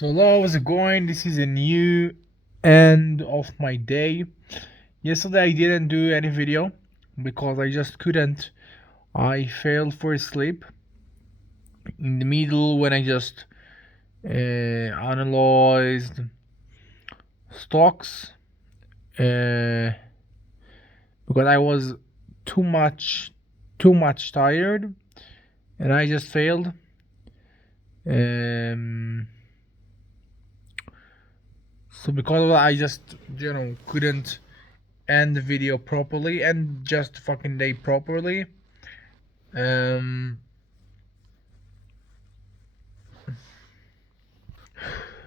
So hello, how's it going? This is a new end of my day. Yesterday I didn't do any video because I just couldn't. I failed for sleep in the middle when I just analyzed stocks uh, because I was too much too much tired and I just failed. Um, so because of that, I just couldn't end the video properly and just fucking day properly. Um,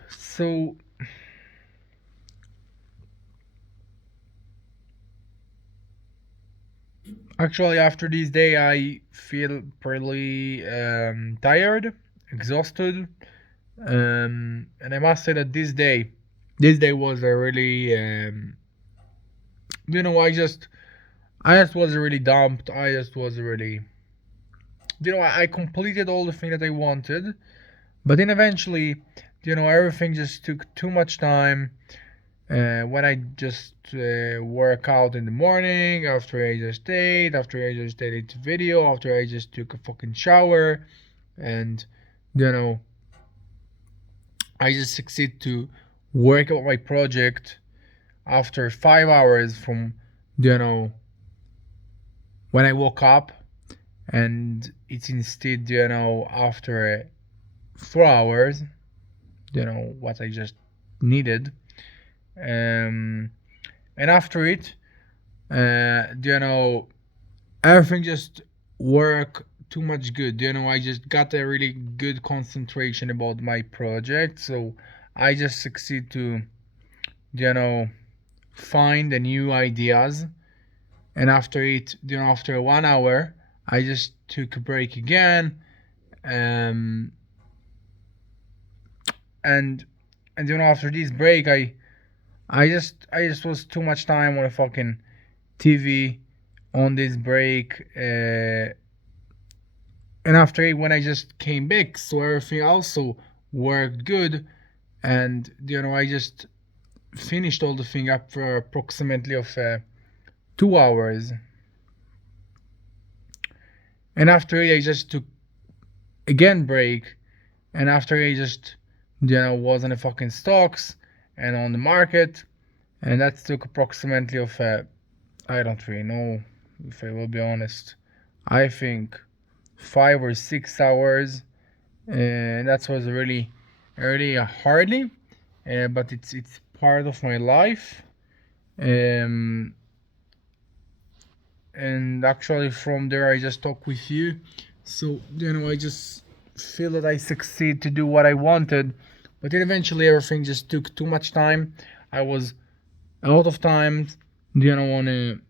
so actually after this day I feel pretty tired, exhausted, and I must say that this day was a really I just was really dumped. I just was really I completed all the things that I wanted, but then eventually everything just took too much time. When I just work out in the morning, after I just ate, after I just edited video, after I just took a fucking shower, and you know, I just succeed to work out my project after 5 hours from you know when I woke up, and it's instead after 4 hours, what I just needed. Um, and after it, everything just work too much good. I just got a really good concentration about my project, so I just succeed to you know find the new ideas. And after it, after 1 hour, I just took a break again. um and after this break, I just was too much time on a fucking TV on this break. And after it, when I just came back, so everything also worked good. And I just finished all the thing up for approximately of 2 hours. And after it, I just took again break. And after I just was on the fucking stocks and on the market, and that took approximately of I don't really know, if I will be honest. I think 5 or 6 hours, and that was really hardly, but it's part of my life. Um, and actually from there I just talk with you, so I just feel that I succeed to do what I wanted, but then eventually everything just took too much time. I was a lot of times on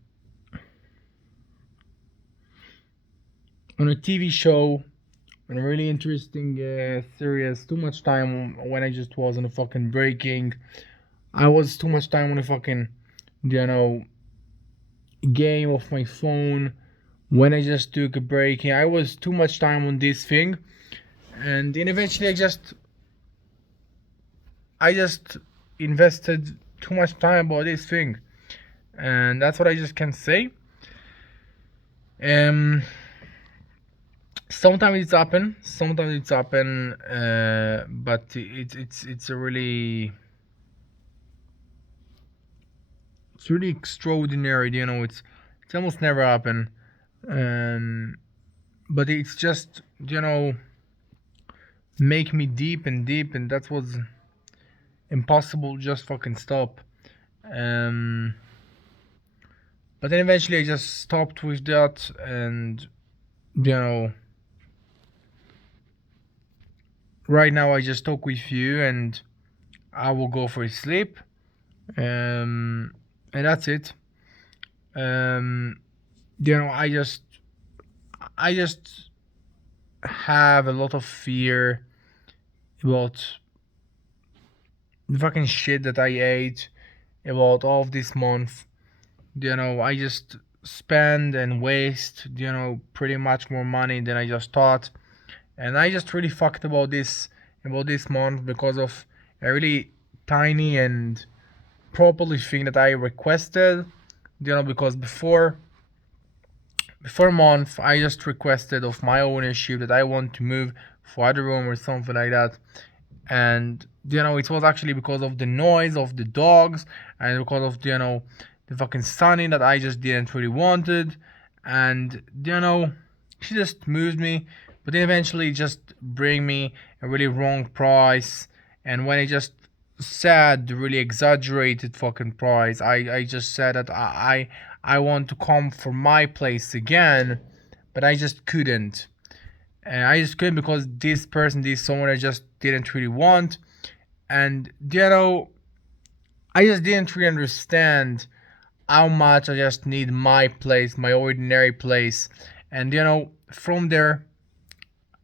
a TV show, on a really interesting series, too much time when I just was on a fucking breaking. I was too much time on a fucking you know game of my phone when I just took a break. I was too much time on this thing, and then eventually I just invested too much time about this thing, and that's what I just can say. Um, sometimes it's happen, but it's really extraordinary. It's almost never happen. Um, but it's just make me deep and deep, and that was impossible. Just fucking stop. Um, but then eventually I just stopped with that, and you know, right now I just talk with you, and I will go for sleep. And that's it. Um, I just have a lot of fear about the fucking shit that I ate, about all of this month. I just spend and waste, pretty much more money than I just thought. And I just really fucked about this month because of a really tiny and properly thing that I requested, because before a month I just requested of my ownership that I want to move for other room or something like that. And it was actually because of the noise of the dogs, and because of the fucking sunny that I just didn't really wanted. And she just moved me, but then eventually just bring me a really wrong price. And when I just said the really exaggerated fucking price, I just said that I want to come for my place again, but I just couldn't. And I just couldn't because this someone I just didn't really want. And I just didn't really understand how much I just need my place, my ordinary place. And from there,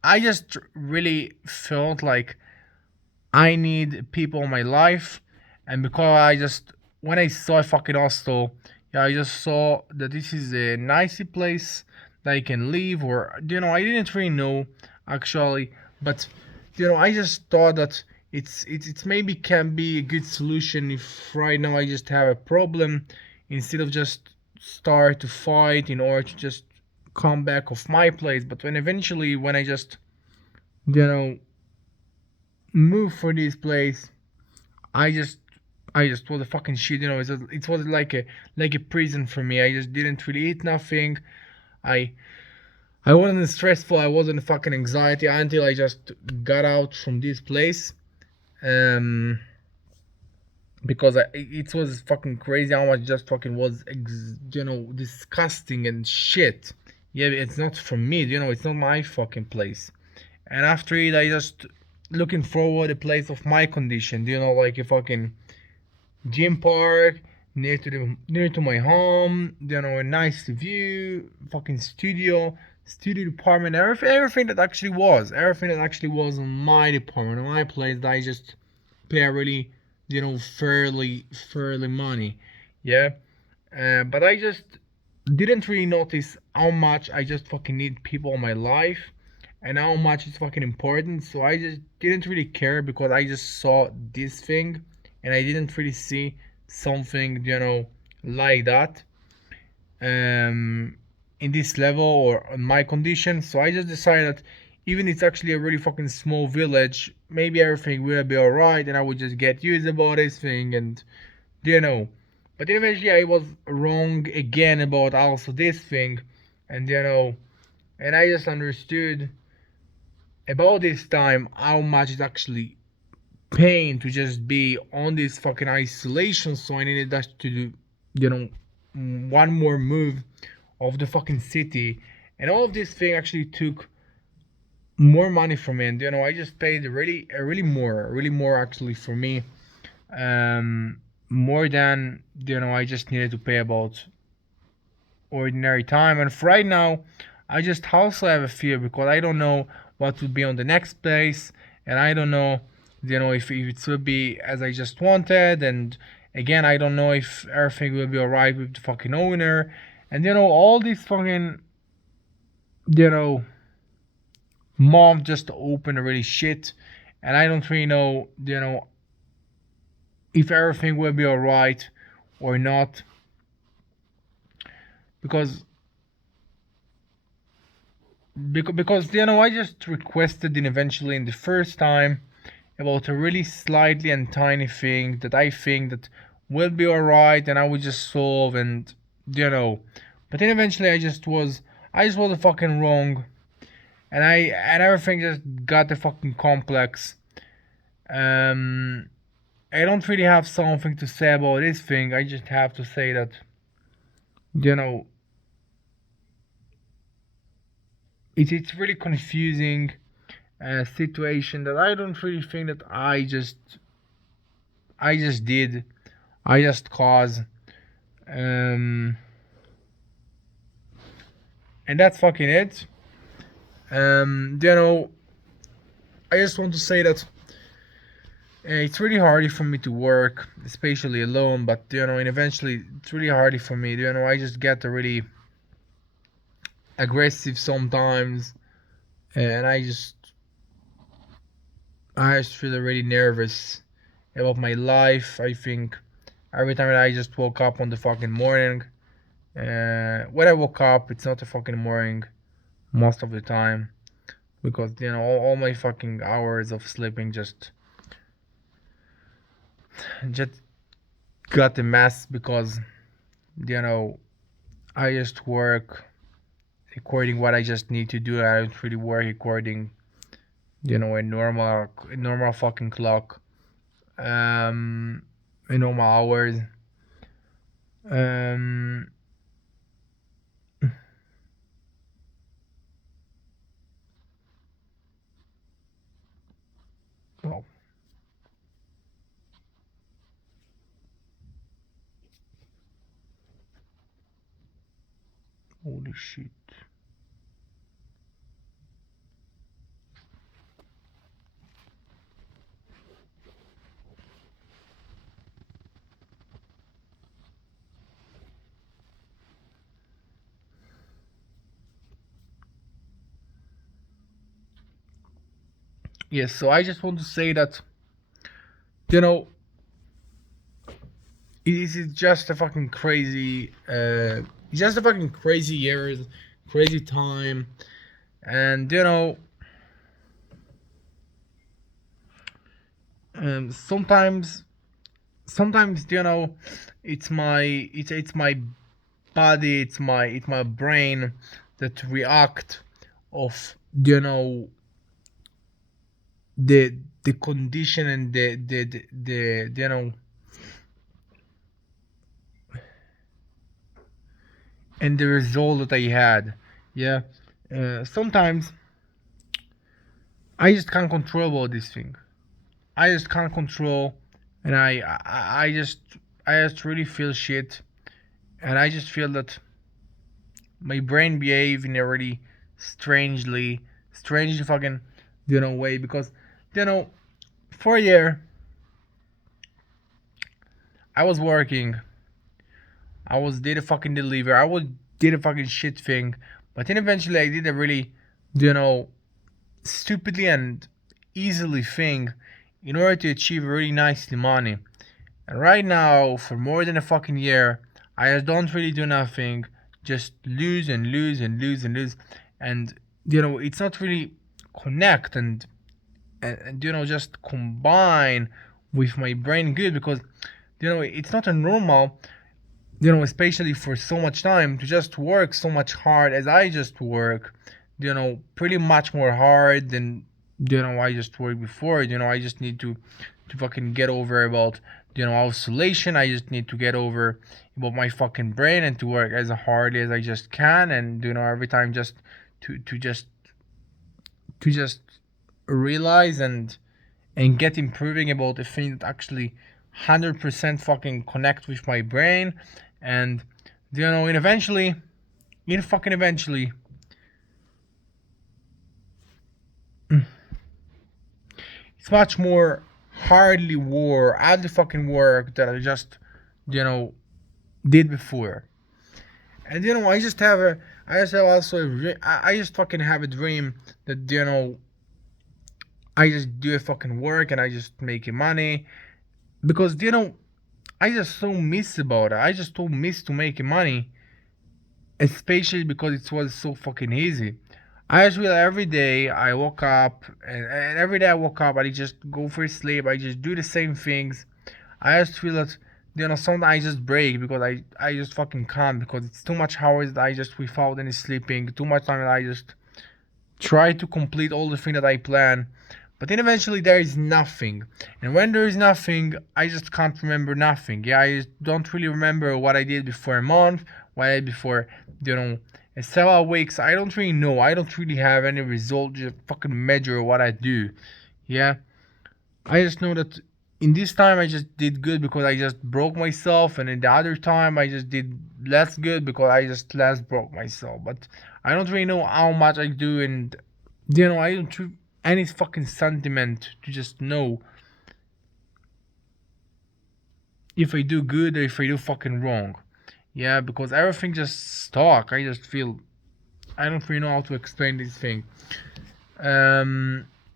I just really felt like I need people in my life. And because when I saw fucking hostel, yeah, I just saw that this is a nice place that I can live. Or I didn't really know actually, but I just thought that it's maybe can be a good solution if right now I just have a problem, instead of just start to fight in order to just come back of my place. But when I just you know move for this place, I just was a fucking shit. It was like a prison for me. I just didn't really eat nothing. I I wasn't stressful. I wasn't fucking anxiety until I just got out from this place. Um, because it was fucking crazy how much just fucking was disgusting and shit. Yeah, it's not from me. It's not my fucking place. And after it, I just looking forward a place of my condition. Like a fucking gym park near to my home. A nice view, fucking studio department, everything that actually was on my department, on my place, that I just pay a really fairly money. Yeah. But I just didn't really notice how much I just fucking need people in my life, and how much it's fucking important. So I just didn't really care because I just saw this thing, and I didn't really see something like that um in this level or on my condition. So I just decided that even it's actually a really fucking small village, maybe everything will be alright, and I would just get used about this thing. And you know but then eventually I was wrong again about also this thing. And and I just understood about this time how much it's actually pain to just be on this fucking isolation. So I needed that to do one more move of the fucking city. And all of this thing actually took more money from me. And I just paid really more actually for me. More than I just needed to pay about ordinary time. And for right now, I just also have a fear because I don't know what will be on the next place, and I don't know, if it will be as I just wanted. And again, I don't know if everything will be alright with the fucking owner, and all these fucking you know month just open really shit, and I don't really know if everything will be alright or not, because because I just requested it eventually in the first time about a really slightly and tiny thing that I think that will be alright, and I would just solve. And but then eventually I just was fucking wrong, and everything just got the fucking complex. um I don't really have something to say about this thing. I just have to say that you know it's really confusing situation that I don't really think that I just did. I just caused. Um, and that's fucking it. You know, I just want to say that it's really hard for me to work, especially alone. But and eventually it's really hard for me. I just get really aggressive sometimes, and I just feel really nervous. about my life. I think every time that I just woke up on the fucking morning, when I woke up, it's not a fucking morning most of the time, because all my fucking hours of sleeping just got a mess, because you know I just work according what I just need to do. I don't really work according a normal fucking clock, um a normal hours. um well, holy shit. Yes, so I just want to say that you know it is just a fucking crazy just a fucking crazy years, crazy time. And sometimes it's my body, it's my brain that react of the condition and the and the result that I had. Yeah. Sometimes I just can't control about this thing. I just can't control, and I just really feel shit, and I just feel that my brain behave in a really strangely fucking way, because you know for a year I was working, I was did a fucking deliver, I was did a fucking shit thing, but then eventually I did a really you know stupidly and easily thing in order to achieve really nicely money. And right now, for more than a fucking year, I just don't really do nothing, just lose and lose and lose and lose. And it's not really connect and just combine with my brain good, because it's not a normal, especially for so much time, to just work so much hard as I just work, pretty much more hard than I just worked before. I just need to fucking get over about isolation. I just need to get over about my fucking brain and to work as hard as I just can, and every time just to just realize and get improving about the thing that actually 100% fucking connect with my brain. And and eventually it's much more hardly at the fucking work that I just you know did before. And I just have also I just fucking have a dream that I just do a fucking work and I just make money, because I just so miss about it. I just so miss to make money, especially because it was so fucking easy. I just feel every day I woke up, and every day I woke up, I just go for sleep. I just do the same things. I just feel that sometimes I just break, because I just fucking can't, because it's too much hours that I just without any sleeping, too much time that I just try to complete all the things that I plan. But then eventually there is nothing. And when there is nothing, I just can't remember nothing. Yeah, I just don't really remember what I did before a month, what I did before, you know, several weeks. I don't really know. I don't really have any result to fucking measure what I do. Yeah. I just know that in this time I just did good because I just broke myself, and in the other time I just did less good because I just less broke myself. But I don't really know how much I do, and I don't any fucking sentiment to just know if I do good or if I do fucking wrong. Yeah, because everything just stuck. I just feel I don't really know how to explain this thing. Um,